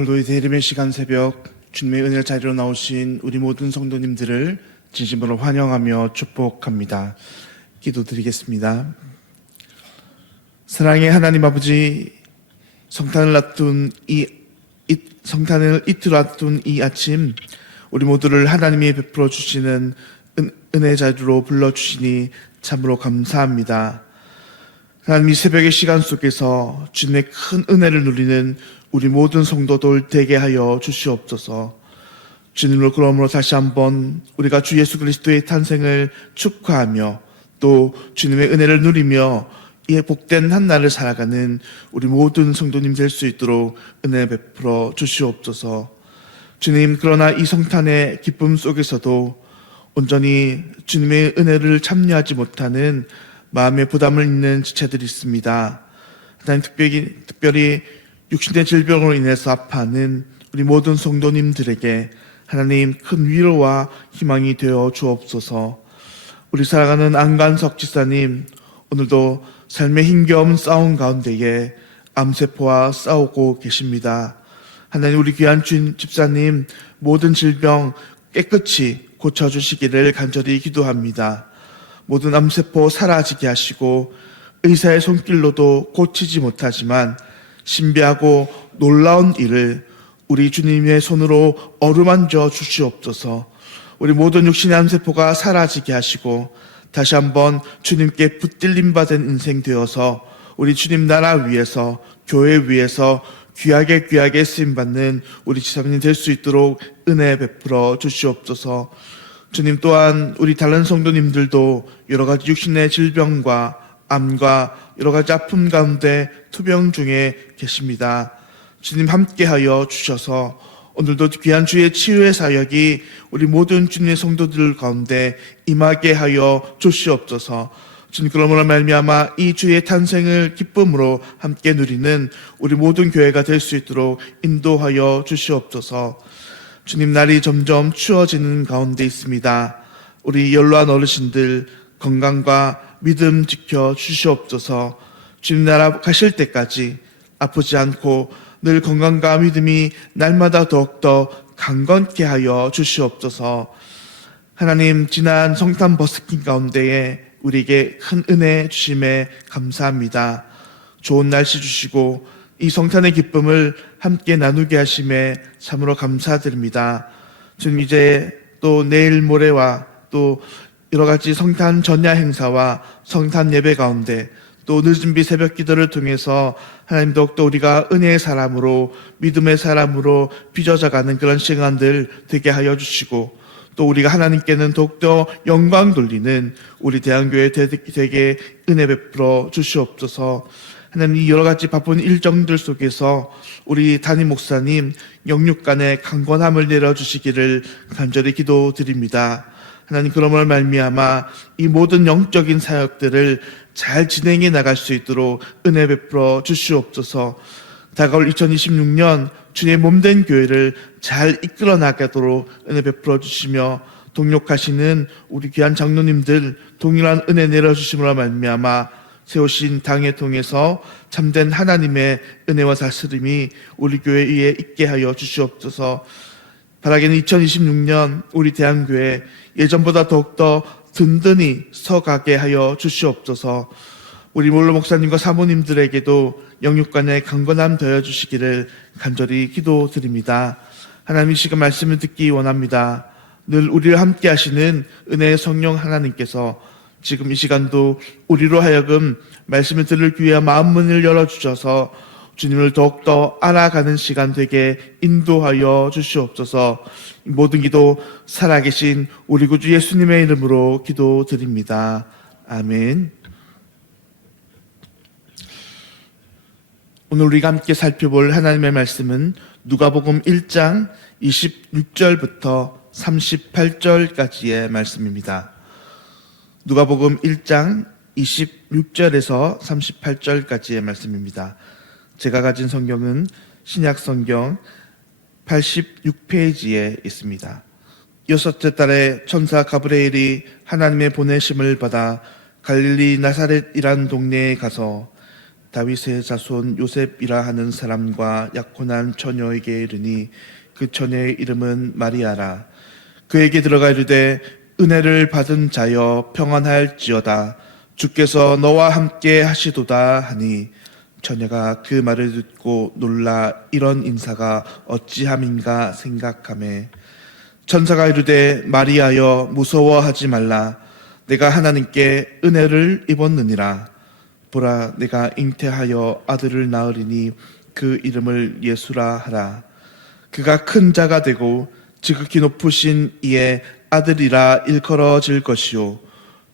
오늘도 이 대림의 시간 새벽 주님의 은혜를 자리로 나오신 우리 모든 성도님들을 진심으로 환영하며 축복합니다. 기도드리겠습니다. 사랑의 하나님 아버지, 성탄을 이틀 앞둔 이 아침, 우리 모두를 하나님이 베풀어 주시는 은혜 자리로 불러주시니 참으로 감사합니다. 하나님, 이 새벽의 시간 속에서 주님의 큰 은혜를 누리는 우리 모든 성도들 되게 하여 주시옵소서. 주님을 그러므로 다시 한번 우리가 주 예수 그리스도의 탄생을 축하하며 또 주님의 은혜를 누리며 이 복된 한 날을 살아가는 우리 모든 성도님 될 수 있도록 은혜 베풀어 주시옵소서. 주님, 그러나 이 성탄의 기쁨 속에서도 온전히 주님의 은혜를 참여하지 못하는 마음의 부담을 입는 지체들이 있습니다. 하나님, 특별히 육신의 질병으로 인해서 아파하는 우리 모든 성도님들에게 하나님 큰 위로와 희망이 되어 주옵소서. 우리 살아가는 안관석 지사님, 오늘도 삶의 힘겨운 싸움 가운데에 암세포와 싸우고 계십니다. 하나님, 우리 귀한 주인 집사님 모든 질병 깨끗이 고쳐주시기를 간절히 기도합니다. 모든 암세포 사라지게 하시고 의사의 손길로도 고치지 못하지만 신비하고 놀라운 일을 우리 주님의 손으로 어루만져 주시옵소서. 우리 모든 육신의 암세포가 사라지게 하시고 다시 한번 주님께 붙들림 받은 인생 되어서 우리 주님 나라 위에서, 교회 위에서 귀하게 쓰임받는 우리 지사님 될 수 있도록 은혜 베풀어 주시옵소서. 주님, 또한 우리 다른 성도님들도 여러 가지 육신의 질병과 암과 여러 가지 아픔 가운데 투병 중에 계십니다. 주님, 함께하여 주셔서 오늘도 귀한 주의 치유의 사역이 우리 모든 주님의 성도들 가운데 임하게 하여 주시옵소서. 주님, 그러므로 말미암아 이 주의 탄생을 기쁨으로 함께 누리는 우리 모든 교회가 될 수 있도록 인도하여 주시옵소서. 주님, 날이 점점 추워지는 가운데 있습니다. 우리 연로한 어르신들 건강과 믿음 지켜 주시옵소서. 주님 나라 가실 때까지 아프지 않고 늘 건강과 믿음이 날마다 더욱더 강건케 하여 주시옵소서. 하나님, 지난 성탄 버스킹 가운데에 우리에게 큰 은혜 주심에 감사합니다. 좋은 날씨 주시고 이 성탄의 기쁨을 함께 나누게 하심에 참으로 감사드립니다. 지금 이제 또 내일 모레와 또 여러 가지 성탄 전야 행사와 성탄 예배 가운데 또 늦은 비 새벽 기도를 통해서 하나님 더욱더 우리가 은혜의 사람으로 믿음의 사람으로 빚어져가는 그런 시간들 되게 하여 주시고 또 우리가 하나님께는 더욱더 영광 돌리는 우리 대한교회 되게 은혜 베풀어 주시옵소서. 하나님, 이 여러 가지 바쁜 일정들 속에서 우리 담임 목사님 영육간의 강건함을 내려주시기를 간절히 기도드립니다. 하나님, 그러므로 말미암아 이 모든 영적인 사역들을 잘 진행해 나갈 수 있도록 은혜 베풀어 주시옵소서. 다가올 2026년 주의 몸된 교회를 잘 이끌어 나가도록 은혜 베풀어 주시며 동력하시는 우리 귀한 장로님들 동일한 은혜 내려주심으로 말미암아 세우신 당회 통해서 참된 하나님의 은혜와 다스림이 우리 교회 위에 있게 하여 주시옵소서. 바라기는 2026년 우리 대한교회 예전보다 더욱더 든든히 서가게 하여 주시옵소서. 우리 몰로 목사님과 사모님들에게도 영육간의 강건함 더해 주시기를 간절히 기도드립니다. 하나님, 이 시간 말씀을 듣기 원합니다. 늘 우리를 함께 하시는 은혜의 성령 하나님께서 지금 이 시간도 우리로 하여금 말씀을 들을 귀한 마음문을 열어주셔서 주님을 더욱더 알아가는 시간 되게 인도하여 주시옵소서. 모든 기도 살아계신 우리 구주 예수님의 이름으로 기도드립니다. 아멘. 오늘 우리가 함께 살펴볼 하나님의 말씀은 누가복음 1장 26절부터 38절까지의 말씀입니다. 누가복음 1장 26절에서 38절까지의 말씀입니다. 제가 가진 성경은 신약성경 86페이지에 있습니다. 여섯째 달에 천사 가브리엘이 하나님의 보내심을 받아 갈릴리 나사렛이란 동네에 가서 다윗의 자손 요셉이라 하는 사람과 약혼한 처녀에게 이르니 그 처녀의 이름은 마리아라. 그에게 들어가 이르되 은혜를 받은 자여 평안할지어다. 주께서 너와 함께 하시도다 하니 처녀가 그 말을 듣고 놀라 이런 인사가 어찌함인가 생각하매 천사가 이르되 마리아여 무서워하지 말라. 내가 하나님께 은혜를 입었느니라. 보라 내가 잉태하여 아들을 낳으리니 그 이름을 예수라 하라. 그가 큰 자가 되고 지극히 높으신 이의 아들이라 일컬어질 것이요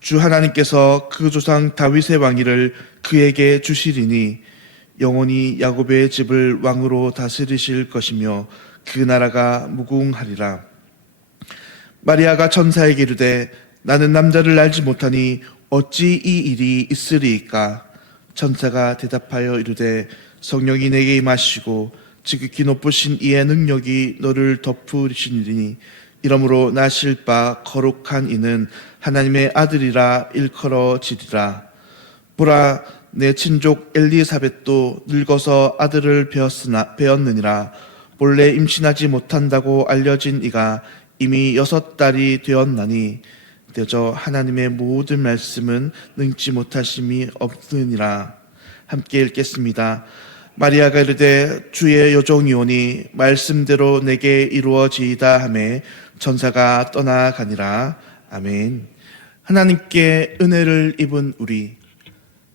주 하나님께서 그 조상 다윗의 왕위를 그에게 주시리니 영원히 야곱의 집을 왕으로 다스리실 것이며 그 나라가 무궁하리라. 마리아가 천사에게 이르되 나는 남자를 알지 못하니 어찌 이 일이 있으리이까. 천사가 대답하여 이르되 성령이 내게 임하시고 지극히 높으신 이의 능력이 너를 덮으시리니 이러므로 나실 바 거룩한 이는 하나님의 아들이라 일컬어지리라. 보라 내 친족 엘리사벳도 늙어서 아들을 배었느니라. 본래 임신하지 못한다고 알려진 이가 이미 6달이 되었나니 대저 하나님의 모든 말씀은 능치 못하심이 없느니라. 함께 읽겠습니다. 마리아가 이르되 주의 여종이오니 말씀대로 내게 이루어지이다 하매 천사가 떠나가니라. 아멘. 하나님께 은혜를 입은 우리,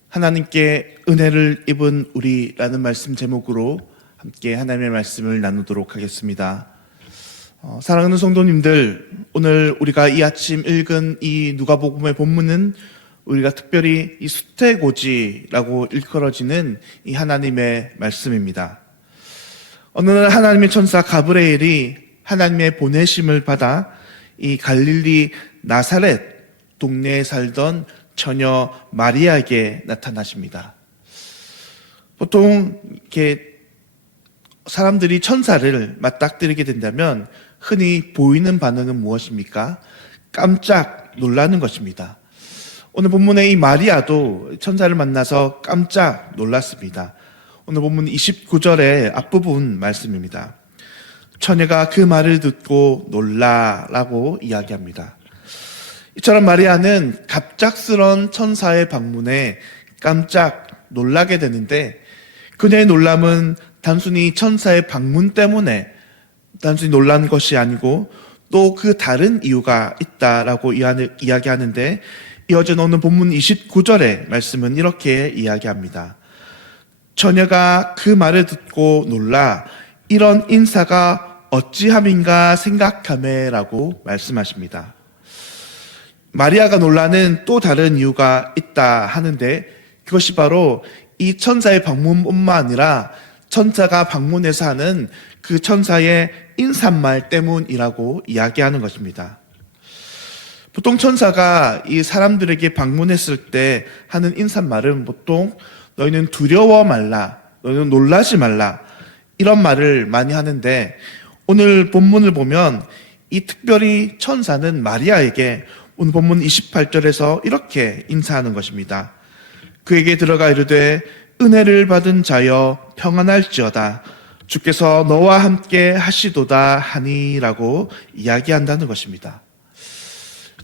하나님께 은혜를 입은 우리라는 말씀 제목으로 함께 하나님의 말씀을 나누도록 하겠습니다. 사랑하는 성도님들, 오늘 우리가 이 아침 읽은 이 누가복음의 본문은 우리가 특별히 이 수태고지라고 일컬어지는 이 하나님의 말씀입니다. 어느 날 하나님의 천사 가브리엘이 하나님의 보내심을 받아 이 갈릴리 나사렛 동네에 살던 처녀 마리아에게 나타나십니다. 보통 이렇게 사람들이 천사를 맞닥뜨리게 된다면 흔히 보이는 반응은 무엇입니까? 깜짝 놀라는 것입니다. 오늘 본문의 이 마리아도 천사를 만나서 깜짝 놀랐습니다. 오늘 본문 29절의 앞부분 말씀입니다. 처녀가 그 말을 듣고 놀라라고 이야기합니다. 이처럼 마리아는 갑작스런 천사의 방문에 깜짝 놀라게 되는데 그녀의 놀람은 단순히 천사의 방문 때문에 단순히 놀란 것이 아니고 또 그 다른 이유가 있다라고 이야기하는데 이어져 오는 본문 29절의 말씀은 이렇게 이야기합니다. 처녀가 그 말을 듣고 놀라 이런 인사가 어찌함인가 생각하매라고 말씀하십니다. 마리아가 놀라는 또 다른 이유가 있다 하는데 그것이 바로 이 천사의 방문뿐만 아니라 천사가 방문해서 하는 그 천사의 인사말 때문이라고 이야기하는 것입니다. 보통 천사가 이 사람들에게 방문했을 때 하는 인사말은 보통 너희는 두려워 말라, 너희는 놀라지 말라 이런 말을 많이 하는데 오늘 본문을 보면 이 특별히 천사는 마리아에게 오늘 본문 28절에서 이렇게 인사하는 것입니다. 그에게 들어가 이르되 은혜를 받은 자여 평안할지어다. 주께서 너와 함께 하시도다 하니라고 이야기한다는 것입니다.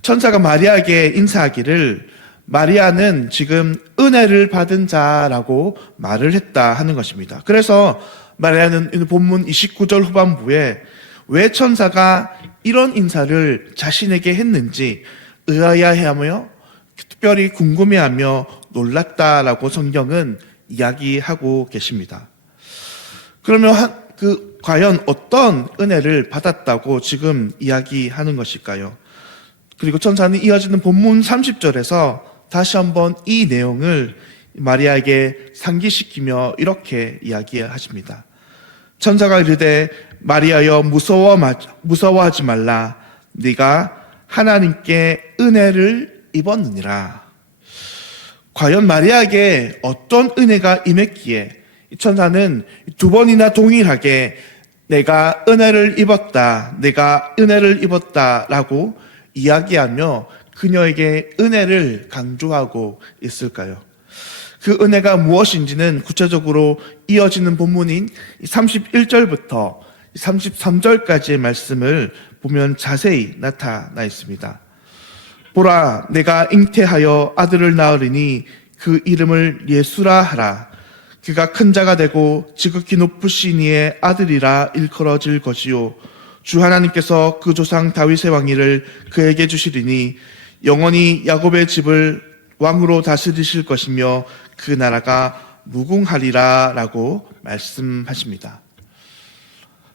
천사가 마리아에게 인사하기를 마리아는 지금 은혜를 받은 자라고 말을 했다 하는 것입니다. 그래서 마리아는 본문 29절 후반부에 왜 천사가 이런 인사를 자신에게 했는지 의아해하며 특별히 궁금해하며 놀랐다라고 성경은 이야기하고 계십니다. 그러면 과연 어떤 은혜를 받았다고 지금 이야기하는 것일까요? 그리고 천사는 이어지는 본문 30절에서 다시 한번 이 내용을 마리아에게 상기시키며 이렇게 이야기하십니다. 천사가 이르되 마리아여 무서워하지 말라. 네가 하나님께 은혜를 입었느니라. 과연 마리아에게 어떤 은혜가 임했기에 천사는 두 번이나 동일하게 내가 은혜를 입었다, 내가 은혜를 입었다라고 이야기하며 그녀에게 은혜를 강조하고 있을까요? 그 은혜가 무엇인지는 구체적으로 이어지는 본문인 31절부터 33절까지의 말씀을 보면 자세히 나타나 있습니다. 보라, 내가 잉태하여 아들을 낳으리니 그 이름을 예수라 하라. 그가 큰 자가 되고 지극히 높으신 이의 아들이라 일컬어질 것이요, 주 하나님께서 그 조상 다윗의 왕위를 그에게 주시리니 영원히 야곱의 집을 왕으로 다스리실 것이며 그 나라가 무궁하리라 라고 말씀하십니다.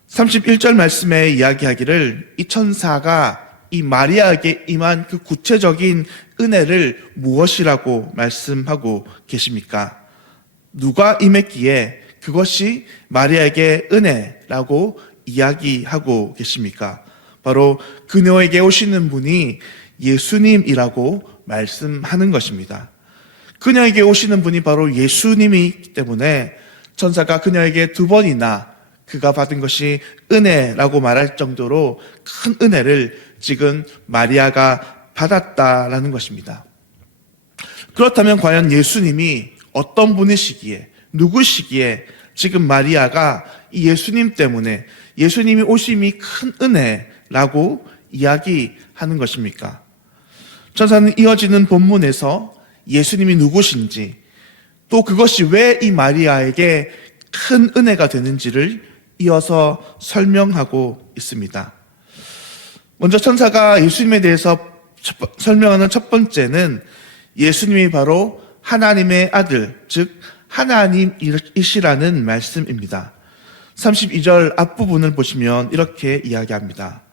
31절 말씀에 이야기하기를 이 천사가 이 마리아에게 임한 그 구체적인 은혜를 무엇이라고 말씀하고 계십니까? 누가 임했기에 그것이 마리아에게 은혜라고 이야기하고 계십니까? 바로 그녀에게 오시는 분이 예수님이라고 말씀하는 것입니다. 그녀에게 오시는 분이 바로 예수님이기 때문에 천사가 그녀에게 2번이나 그가 받은 것이 은혜라고 말할 정도로 큰 은혜를 지금 마리아가 받았다라는 것입니다. 그렇다면 과연 예수님이 어떤 분이시기에, 누구시기에 지금 마리아가 이 예수님 때문에 예수님이 오심이 큰 은혜라고 이야기하는 것입니까? 천사는 이어지는 본문에서 예수님이 누구신지, 또 그것이 왜 이 마리아에게 큰 은혜가 되는지를 이어서 설명하고 있습니다. 먼저 천사가 예수님에 대해서 설명하는 첫 번째는 예수님이 바로 하나님의 아들, 즉 하나님이시라는 말씀입니다. 32절 앞부분을 보시면 이렇게 이야기합니다.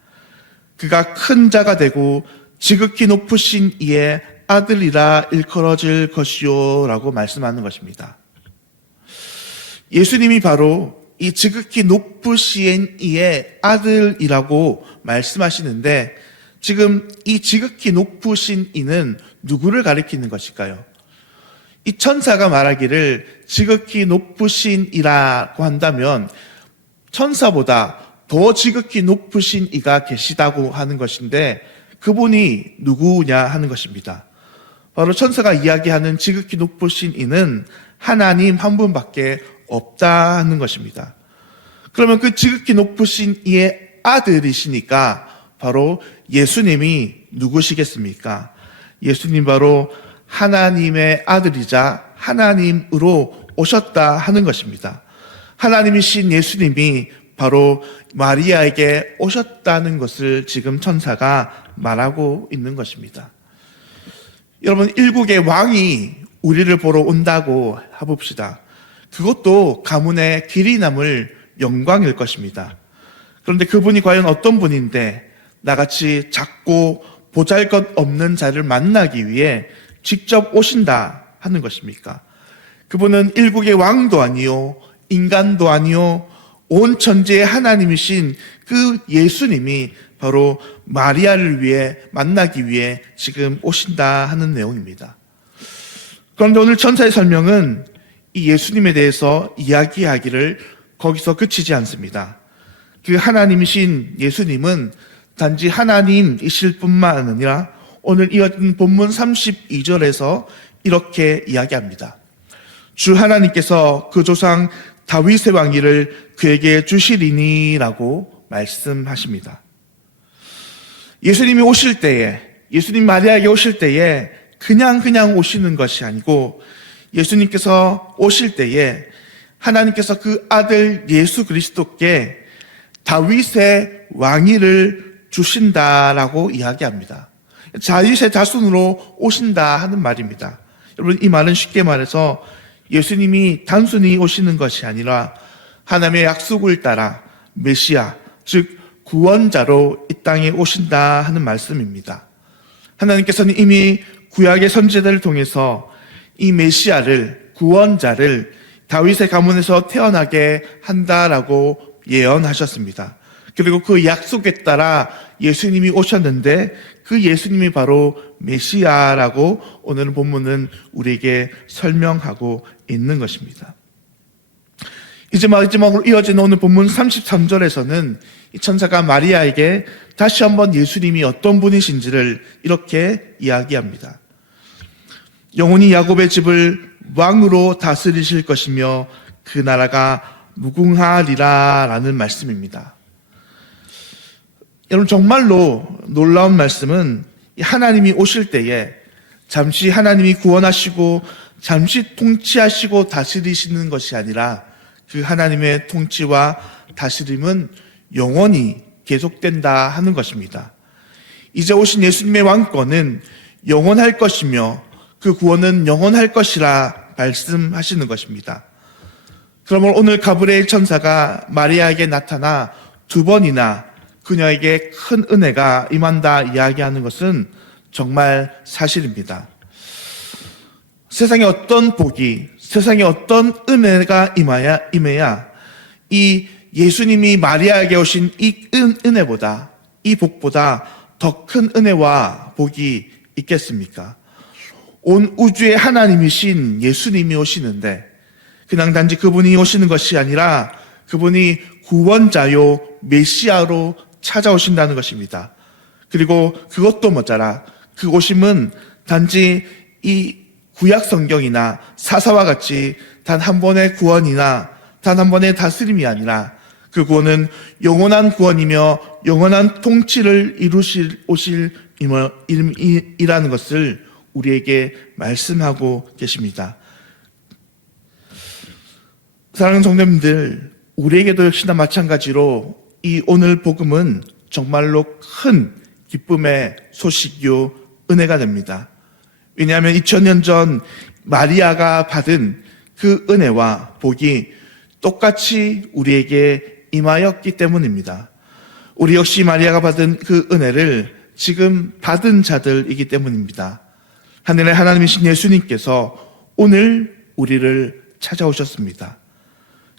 그가 큰 자가 되고 지극히 높으신 이의 아들이라 일컬어질 것이요 라고 말씀하는 것입니다. 예수님이 바로 이 지극히 높으신 이의 아들이라고 말씀하시는데, 지금 이 지극히 높으신 이는 누구를 가리키는 것일까요? 이 천사가 말하기를 지극히 높으신 이라고 한다면 천사보다 더 지극히 높으신 이가 계시다고 하는 것인데, 그분이 누구냐 하는 것입니다. 바로 천사가 이야기하는 지극히 높으신 이는 하나님 한 분밖에 없다는 것입니다. 그러면 그 지극히 높으신 이의 아들이시니까 바로 예수님이 누구시겠습니까? 예수님 바로 하나님의 아들이자 하나님으로 오셨다 하는 것입니다. 하나님이신 예수님이 바로 마리아에게 오셨다는 것을 지금 천사가 말하고 있는 것입니다. 여러분, 일국의 왕이 우리를 보러 온다고 해봅시다. 그것도 가문의 길이 남을 영광일 것입니다. 그런데 그분이 과연 어떤 분인데 나같이 작고 보잘것없는 자를 만나기 위해 직접 오신다 하는 것입니까? 그분은 일국의 왕도 아니요, 인간도 아니요, 온 천지의 하나님이신 그 예수님이 바로 마리아를 위해 만나기 위해 지금 오신다 하는 내용입니다. 그런데 오늘 천사의 설명은 이 예수님에 대해서 이야기하기를 거기서 그치지 않습니다. 그 하나님이신 예수님은 단지 하나님이실 뿐만 아니라 오늘 이어진 본문 32절에서 이렇게 이야기합니다. 주 하나님께서 그 조상 다윗의 왕위를 그에게 주시리니 라고 말씀하십니다. 예수님이 오실 때에, 예수님 마리아에게 오실 때에 그냥 오시는 것이 아니고, 예수님께서 오실 때에 하나님께서 그 아들 예수 그리스도께 다윗의 왕위를 주신다라고 이야기합니다. 다윗의 자손으로 오신다 하는 말입니다. 여러분, 이 말은 쉽게 말해서 예수님이 단순히 오시는 것이 아니라 하나님의 약속을 따라 메시아, 즉 구원자로 이 땅에 오신다 하는 말씀입니다. 하나님께서는 이미 구약의 선지자들을 통해서 이 메시아를, 구원자를 다윗의 가문에서 태어나게 한다라고 예언하셨습니다. 그리고 그 약속에 따라 예수님이 오셨는데 그 예수님이 바로 메시아라고 오늘 본문은 우리에게 설명하고 있는 것입니다. 이제 마지막으로 이어지는 오늘 본문 33절에서는 이 천사가 마리아에게 다시 한번 예수님이 어떤 분이신지를 이렇게 이야기합니다. 영원히 야곱의 집을 왕으로 다스리실 것이며 그 나라가 무궁하리라 라는 말씀입니다. 여러분, 정말로 놀라운 말씀은 하나님이 오실 때에 잠시 하나님이 구원하시고 잠시 통치하시고 다스리시는 것이 아니라 그 하나님의 통치와 다스림은 영원히 계속된다 하는 것입니다. 이제 오신 예수님의 왕권은 영원할 것이며 그 구원은 영원할 것이라 말씀하시는 것입니다. 그러면 오늘 가브리엘 천사가 마리아에게 나타나 두 번이나 그녀에게 큰 은혜가 임한다 이야기하는 것은 정말 사실입니다. 세상에 어떤 복이, 세상에 어떤 은혜가 임해야 이 예수님이 마리아에게 오신 이 은혜보다, 이 복보다 더 큰 은혜와 복이 있겠습니까? 온 우주의 하나님이신 예수님이 오시는데 그냥 단지 그분이 오시는 것이 아니라 그분이 구원자요 메시아로 찾아오신다는 것입니다. 그리고 그것도 모자라 그 오심은 단지 이 구약 성경이나 사사와 같이 단 한 번의 구원이나 단 한 번의 다스림이 아니라 그 구원은 영원한 구원이며 영원한 통치를 오실 이라는 것을 우리에게 말씀하고 계십니다. 사랑하는 성도님들, 우리에게도 역시나 마찬가지로 이 오늘 복음은 정말로 큰 기쁨의 소식이요 은혜가 됩니다. 왜냐하면 2000년 전 마리아가 받은 그 은혜와 복이 똑같이 우리에게 임하였기 때문입니다. 우리 역시 마리아가 받은 그 은혜를 지금 받은 자들이기 때문입니다. 하늘의 하나님이신 예수님께서 오늘 우리를 찾아오셨습니다.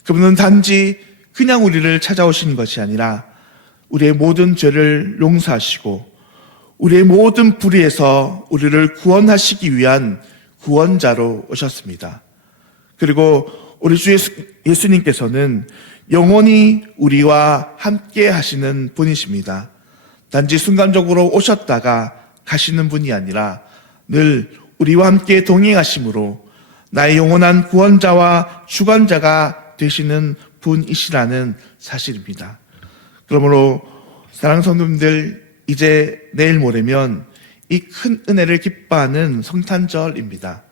그분은 단지 그냥 우리를 찾아오신 것이 아니라 우리의 모든 죄를 용서하시고 우리의 모든 불의에서 우리를 구원하시기 위한 구원자로 오셨습니다. 그리고 우리 주 예수님께서는 영원히 우리와 함께 하시는 분이십니다. 단지 순간적으로 오셨다가 가시는 분이 아니라 늘 우리와 함께 동행하심으로 나의 영원한 구원자와 주관자가 되시는 분이시라는 사실입니다. 그러므로 사랑하는 성도님들, 이제 내일 모레면 이 큰 은혜를 기뻐하는 성탄절입니다.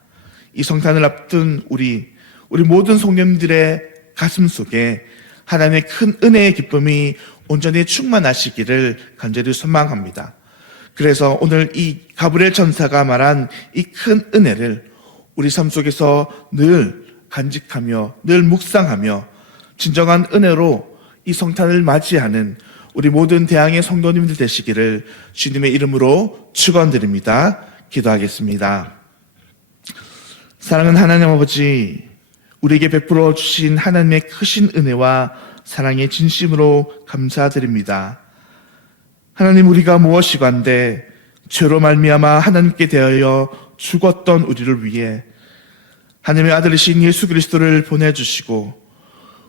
이 성탄을 앞둔 우리 모든 성도님들의 가슴 속에 하나님의 큰 은혜의 기쁨이 온전히 충만하시기를 간절히 소망합니다. 그래서 오늘 이 가브리엘 천사가 말한 이 큰 은혜를 우리 삶 속에서 늘 간직하며 늘 묵상하며 진정한 은혜로 이 성탄을 맞이하는 우리 모든 대항의 성도님들 되시기를 주님의 이름으로 축원드립니다. 기도하겠습니다. 사랑하는 하나님 아버지, 우리에게 베풀어 주신 하나님의 크신 은혜와 사랑에 진심으로 감사드립니다. 하나님, 우리가 무엇이건데 죄로 말미암아 하나님께 대하여 죽었던 우리를 위해 하나님의 아들이신 예수 그리스도를 보내주시고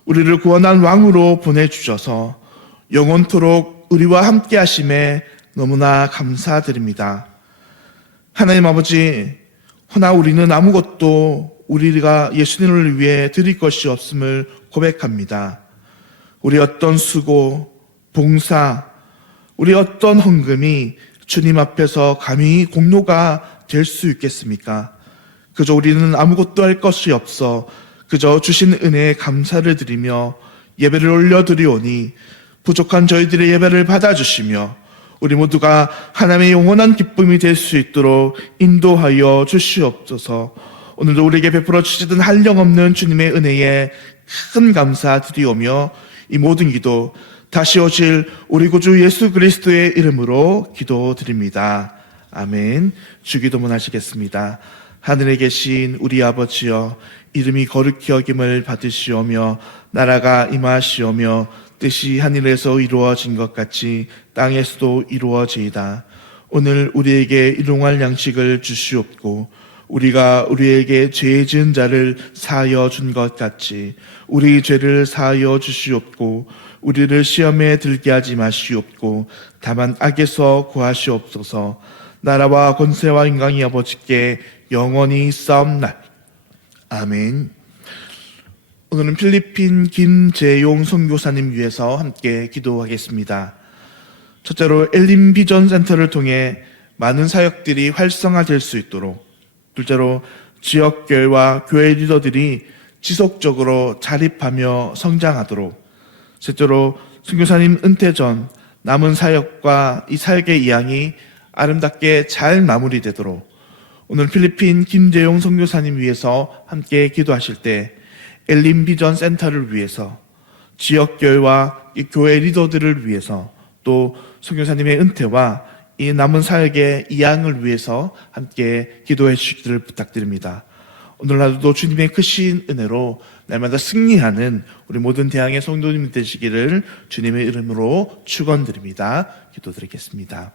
우리를 구원한 왕으로 보내주셔서 영원토록 우리와 함께 하심에 너무나 감사드립니다. 하나님 아버지, 허나 우리는 아무것도 우리가 예수님을 위해 드릴 것이 없음을 고백합니다. 우리 어떤 수고, 봉사, 우리 어떤 헌금이 주님 앞에서 감히 공로가 될 수 있겠습니까? 그저 우리는 아무것도 할 것이 없어 그저 주신 은혜에 감사를 드리며 예배를 올려드리오니 부족한 저희들의 예배를 받아주시며 우리 모두가 하나님의 영원한 기쁨이 될 수 있도록 인도하여 주시옵소서. 오늘도 우리에게 베풀어 주시던 한량없는 주님의 은혜에 큰 감사드리오며 이 모든 기도 다시 오실 우리 구주 예수 그리스도의 이름으로 기도드립니다. 아멘. 주기도문 하시겠습니다. 하늘에 계신 우리 아버지여, 이름이 거룩히 여김을 받으시오며 나라가 임하시오며 뜻이 하늘에서 이루어진 것 같이 땅에서도 이루어지이다. 오늘 우리에게 일용할 양식을 주시옵고 우리가 우리에게 죄 지은 자를 사하여 준 것 같이 우리 죄를 사하여 주시옵고 우리를 시험에 들게 하지 마시옵고 다만 악에서 구하시옵소서. 나라와 권세와 영광이 아버지께 영원히 싸움나이다. 아멘. 오늘은 필리핀 김재용 선교사님 위해서 함께 기도하겠습니다. 첫째로 엘림 비전 센터를 통해 많은 사역들이 활성화될 수 있도록, 둘째로 지역 교회와 교회 리더들이 지속적으로 자립하며 성장하도록, 셋째로 선교사님 은퇴 전 남은 사역과 이 사역의 이양이 아름답게 잘 마무리되도록 오늘 필리핀 김재용 선교사님 위해서 함께 기도하실 때 엘림 비전 센터를 위해서, 지역 교회와 이 교회 리더들을 위해서, 또 선교사님의 은퇴와 이 남은 사역의 이양을 위해서 함께 기도해 주시기를 부탁드립니다. 오늘 하루도 주님의 크신 은혜로 날마다 승리하는 우리 모든 대항의 성도님 되시기를 주님의 이름으로 축원드립니다. 기도드리겠습니다.